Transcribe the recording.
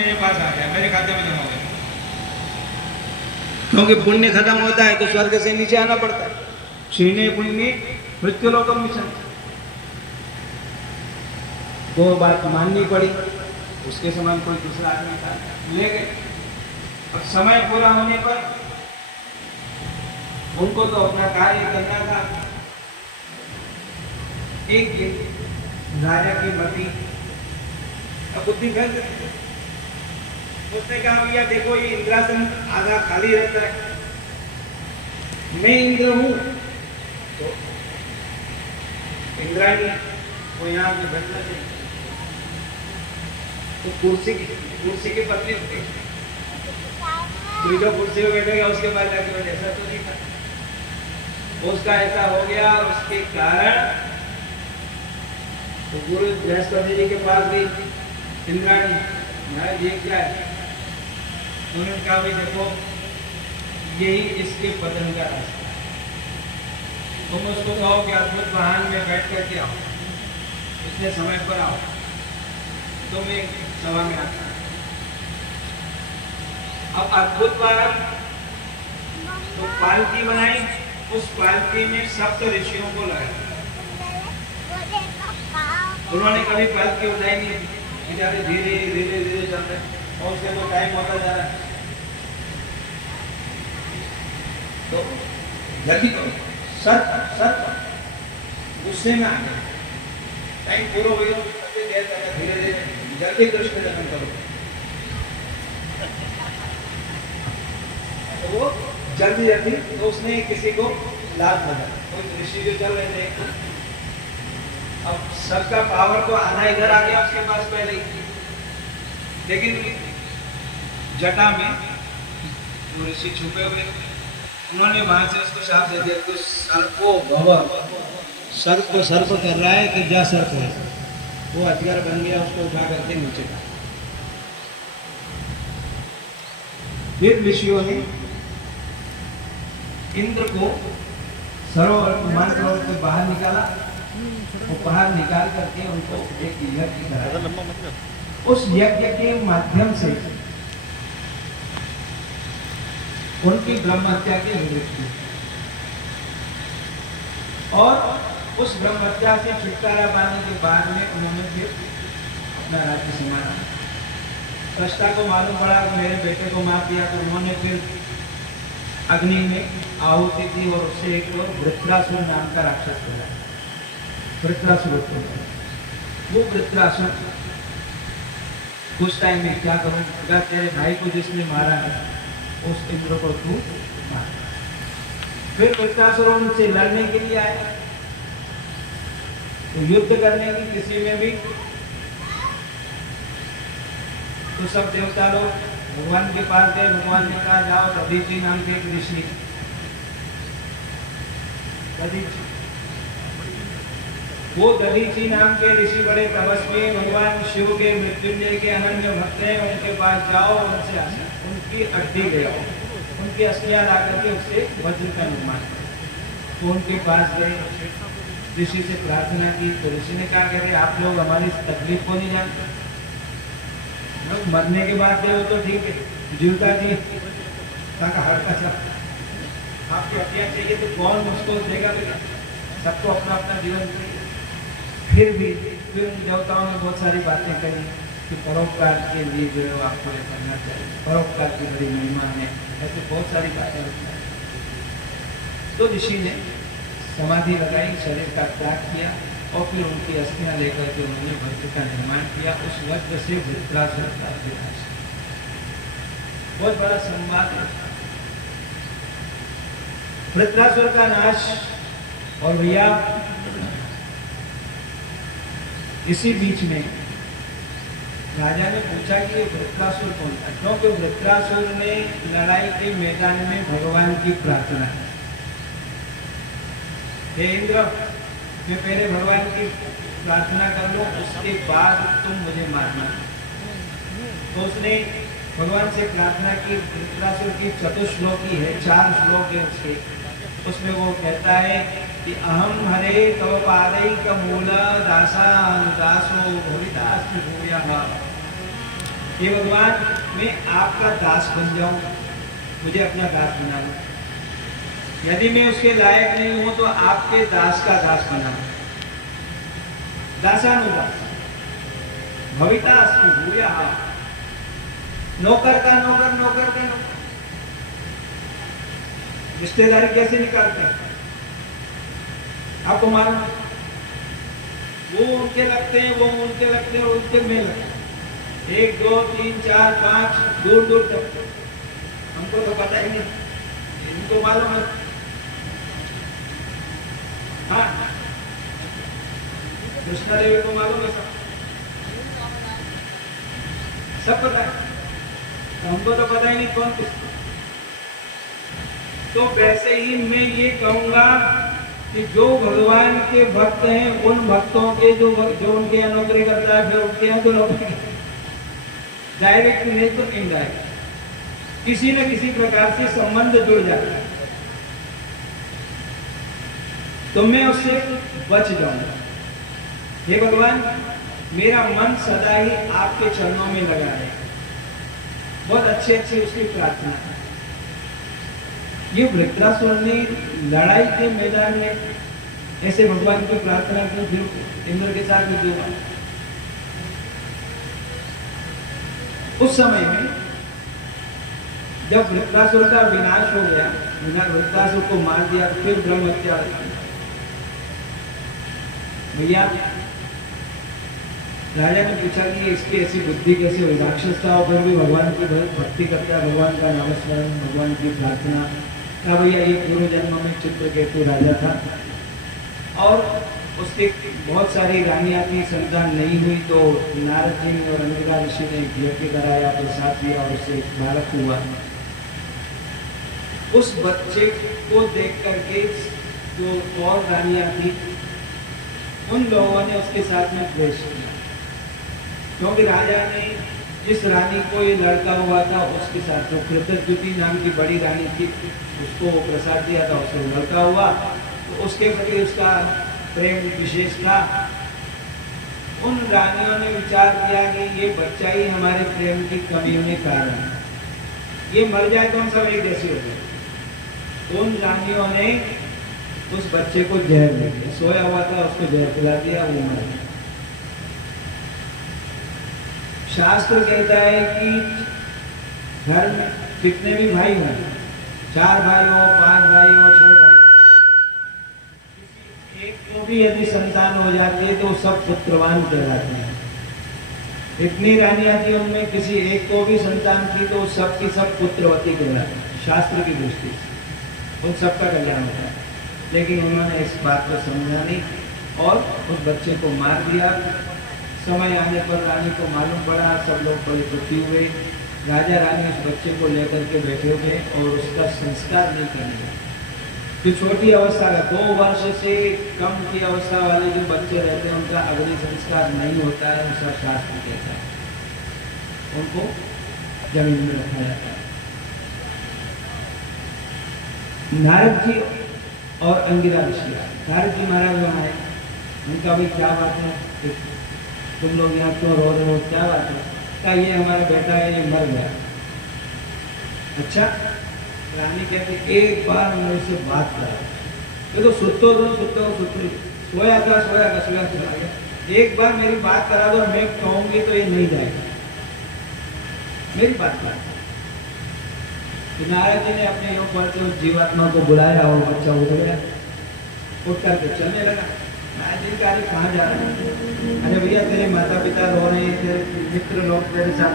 मेरे पास आ गया, मेरे खाते में जमा हो गया। क्योंकि पुण्य खत्म होता है तो स्वर्ग से नीचे आना पड़ता है। क्षीणे पुण्य मृत्युलोकम मिशन। वो बात माननी पड़ी, उसके समान कोई दूसरा आदमी था, ले गए। और समय पूरा होने पर उनको तो अपना कार्य करना था। एक दिन राजा की मती अब बुद्धि कर, उसने कहा भैया देखो ये इंद्रासन आधा खाली रहता है, मैं इंद्र हूं तो इंद्राणी वो यहाँ पे बैठना चाहिए। तो कुर्सी की पत्नी होती, तो जो कुर्सी पे बैठेगा उसके पास जाके बैठे, ऐसा तो नहीं था। उसका ऐसा हो गया और उसके कारण तो गुरु बृहस्पति जी के पास गई इंद्राणी, महाराज ये क्या है? उन्होंने कहा भाई देखो यही इसके पतन का रास्ता है, तुम उसको कहो कि अद्भुत वाहन में बैठ करके आओ, इतने समय पर आओ, तुम एक सभा में आता। अब अद्भुत वाहन तो पालकी बनाई, उस पालकी में सप्त ऋषियों को लगाया। उन्होंने कभी पालकी उठाई नहीं, धीरे धीरे धीरे धीरे चलते और उसके तो टाइम होता जा रहा है। तो जल्दी करो, सर गुस्से में आ गए, टाइम पूरा हो गया, धीरे धीरे जल्दी कृष्ण दर्शन करो। तो वो जल्दी जल्दी तो उसने किसी को लाभ बजा, कोई ऋषि जो चल रहे थे, अब सबका पावर तो आधा इधर आ गया उसके पास पहले ही, लेकिन जटा में वो ऋषि छुपे हुए, उन्होंने वहां से उसको शाप दे दिया कि सर्पो भव, सर्प को सर्प कर रहा है कि जा सर्प है। वो हथियार बन गया, उसको उठा करके नीचे डाला। फिर ऋषियों ने इंद्र को सरोवर मानसरोवर से बाहर निकाला, वो बाहर निकाल करके उनको एक यज्ञ कराया। उस यज्ञ के माध्यम से उनकी ब्रह्म हत्या की निवृत्ति और उस ब्रह्म हत्या से छुटकारा पाने के बाद में उन्होंने फिर अपना राज्य संभाला। सृष्टा को मालूम पड़ा कि मेरे बेटे को मार दिया, तो उन्होंने फिर अग्नि में आहुति दी और उससे एक वृत्रासुर नाम का राक्षस बनाया। वृत्रासुर वो वृत्रासुर कुछ टाइम में क्या करूं, अगर तेरे भाई को जिसने मारा है उस इंद्र को तू मार। फिर वृत्रासुर उनसे लड़ने के लिए आया, तो युद्ध करने की किसी में भी तो सब देवता लोग भगवान के पास गए। भगवान ने कहा जाओ दधीची नाम के एक ऋषि, वो दधीची नाम के ऋषि बड़े तपस्वी, भगवान शिव के मृत्युंजय के अनन्य भक्त हैं, उनके पास जाओ, उनसे उनकी हड्डी ले आओ, उनकी अस्थियां ला करके उससे वज्र का निर्माण करो। तो उनके पास गए, ऋषि से प्रार्थना की, तो ऋषि ने कहा कहते आप लोग हमारी तकलीफ को नहीं जानते, लोग मरने के बाद दे तो ठीक है, जीवता जी हर का सब आपकी हत्या चाहिए तो कौन मुझको देगा भैया, सबको अपना अपना जीवन चाहिए। फिर उन देवताओं ने बहुत सारी बातें करी कि परोपकार के लिए जो है आपको ये करना चाहिए, परोपकार की बड़ी महिमा है, ऐसे बहुत सारी बातें बताई। तो ऋषि ने समाधि लगाई, शरीर का त्याग किया और फिर उनकी अस्थियां लेकर के उन्होंने वज्र का निर्माण किया। उस वज्र से वृत्रासुर का विनाश। बहुत बड़ा संवाद है वृत्रासुर का नाश। और भैया इसी बीच में राजा ने पूछा कि वृत्रासुर कौन था, क्योंकि वृत्रासुर ने लड़ाई के मैदान में भगवान की प्रार्थना की, हे इंद्र मैं पहले भगवान की प्रार्थना कर लूं, उसके बाद तुम मुझे मारना। तो उसने भगवान से प्रार्थना की। वृत्रासुर की चतुश्लोकी है, 4 श्लोक है उसके, उसमें वो कहता है कि अहम हरे तव पादैक मूल दासा दासो भविदास भूयः हे भगवान, मैं आपका दास बन जाऊं, मुझे अपना दास बना लो। यदि मैं उसके लायक नहीं हूं तो आपके दास का दास बना। दासानुदास भविता अस्मि भूयः। नौकर का नौकर, नौकर का नौकर। रिश्तेदारी कैसे निकालते हैं आपको मालूम? वो उनके लगते हैं, वो उनके लगते हैं, उनके में लगते हैं। 1 2 3 4 5 दूर दूर तक। हमको तो पता ही नहीं, इनको मालूम है। हाँ, कृष्णा देवी को मालूम है सब पता है। हमको तो पता ही नहीं कौन किस। तो वैसे ही मैं ये कहूंगा कि जो भगवान के भक्त हैं, उन भक्तों के जो उनके यहाँ नौकरी करता है, फिर उनके यहाँ तो नौकरी डायरेक्ट नहीं तो इनडायरेक्ट किसी न किसी प्रकार से संबंध जुड़ जाता है, तो मैं उससे बच जाऊंगा। हे भगवान, मेरा मन सदा ही आपके चरणों में लगा है। बहुत अच्छे अच्छे उसकी प्रार्थना है। ये वृत्रासुर ने लड़ाई के मैदान में ऐसे भगवान की प्रार्थना की, फिर इंद्र के साथ युद्ध हुआ। उस समय में जब वृत्रासुर का विनाश हो गया, वृत्रासुर को मार दिया, फिर ब्रह्म हत्या भैया राजा ने पूछा कि इसकी ऐसी बुद्धि कैसे हुई? राक्षस था और फिर भी भगवान की भक्ति करता है, भगवान का नामस्मरण, भगवान की प्रार्थना। क्या भैया, ये पूर्व जन्म में चित्रकेतु राजा था और उसके बहुत सारी रानियां थी, संतान नहीं हुई, तो नारद जी ने और अंगिरा ऋषि ने यज्ञ कराया, प्रसाद दिया और उससे एक बालक हुआ। उस बच्चे को देख करके जो और रानियां थी, उन लोगों ने उसके साथ में द्वेष किया, क्योंकि राजा ने जिस रानी को ये लड़का हुआ था उसके साथ, जो कृतज्ञति नाम की बड़ी रानी थी, उसको प्रसाद दिया था, उसको लड़का हुआ, तो उसके प्रति उसका प्रेम विशेष था। उन रानियों ने विचार किया कि ये बच्चा ही हमारे प्रेम की कमी होने का कारण है, ये मर जाए तो हम सब एक जैसे हो जाए। उन रानियों ने उस बच्चे को जहर दे दिया, सोया हुआ था, उसको जहर पिला दिया, वो मर गया। शास्त्र कहता है कि घर में कितने भी भाई हों, 4 भाई हो, 5 भाई हो, 6 भाई, एक को भी यदि संतान हो जाती है तो सब पुत्रवान कहलाते हैं। इतनी रानियां थी, उनमें किसी एक को भी संतान की तो सब की सब पुत्रवती कहलाते हैं शास्त्र की दृष्टि से, उन सबका कल्याण होता है। लेकिन उन्होंने इस बात को समझा नहीं और उस बच्चे को मार दिया। समय आने पर रानी को मालूम पड़ा, सब लोग बड़े दुखी हुए। राजा रानी उस बच्चे को लेकर के बैठे हुए और उसका संस्कार नहीं करने लगे। जो छोटी अवस्था का 2 वर्ष से कम की अवस्था वाले जो बच्चे रहते हैं, उनका अग्नि संस्कार नहीं होता है, उसका शास्त्र कहता है, उनको जमीन में रखा जाता है। नारद जी और अंगिरा ऋषि, नारद जी महाराज वहाँ है, उनका भी क्या बात है, तुम लोग यहाँ क्यों रो रहे हो, क्या बात है? क्या ये हमारा बेटा है, ये मर गया। अच्छा, रानी कहती एक बार मेरे से बात करा, ये तो सुतो सोया था, चला गया, एक बार मेरी बात करा दो, मैं कहूंगी तो ये नहीं जाएगा, मेरी बात करा। नारद जी ने अपने योग बल से उस जीवात्मा को बुलाया और बच्चा उठ गया, उठ करके चलने लगा। नारद जी कहा, कहाँ जा रहे हैं? अरे भैया, तेरे माता पिता रो रहे हैं, तेरे मित्र लोग तेरे साथ